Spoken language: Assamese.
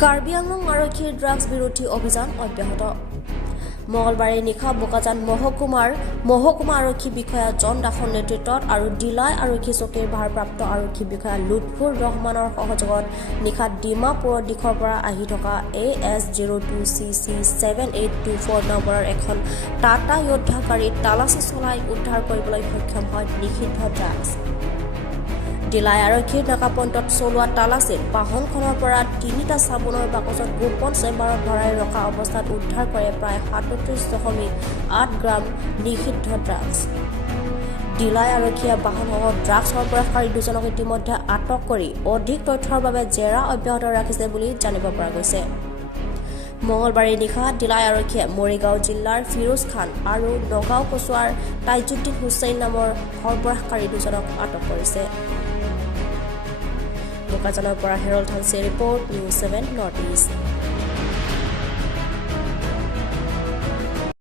কাৰ্বি আংলং আৰক্ষীৰ ড্ৰাগছ বিৰোধী অভিযান অব্যাহত মঙলবাৰে নিশা বোকাজান মহকুমা আৰক্ষী বিষয়া জন দাসৰ নেতৃত্বত আৰু ডিলাই আৰক্ষী চকীৰ ভাৰপ্ৰাপ্ত আৰক্ষী বিষয়া লুৎফুৰ ৰহমানৰ সহযোগত নিশা ডিমাপুৰৰ দিশৰ পৰা আহি থকা AS02CC 7824 নম্বৰৰ এখন টাটা য়োদ্ধা গাড়ীত তালাচী চলাই উদ্ধাৰ কৰিবলৈ সক্ষম হয় নিষিদ্ধ ড্ৰাগছ ডিলাই আৰক্ষীৰ নাকাপইণ্টত চলোৱা তালাচীত বাহনখনৰ পৰা 3টা চাবোনৰ বাকচত গোপন চেম্বাৰত ভৰাই ৰখা অৱস্থাত উদ্ধাৰ কৰে প্ৰায় 37.8 গ্ৰাম নিষিদ্ধ ড্ৰাগছ ডিলাই আৰক্ষীয়ে বাহনসহ ড্ৰাগছ সৰবৰাহকাৰী দুজনক ইতিমধ্যে আটক কৰি অধিক তথ্যৰ বাবে জেৰা অব্যাহত ৰাখিছে বুলি জানিব পৰা গৈছে মঙলবাৰে নিশা ডিলাই আৰক্ষীয়ে মৰিগাঁও জিলাৰ ফিৰোজ খান আৰু নগাঁও কচুৱাৰ তাইজুদ্দিন হুছেইন নামৰ সৰবৰাহকাৰী দুজনক আটক কৰিছে বোকাজানৰ পৰা হেৰল্ড হাউচে ৰিপৰ্ট নিউজ 7 নৰ্থ ইষ্ট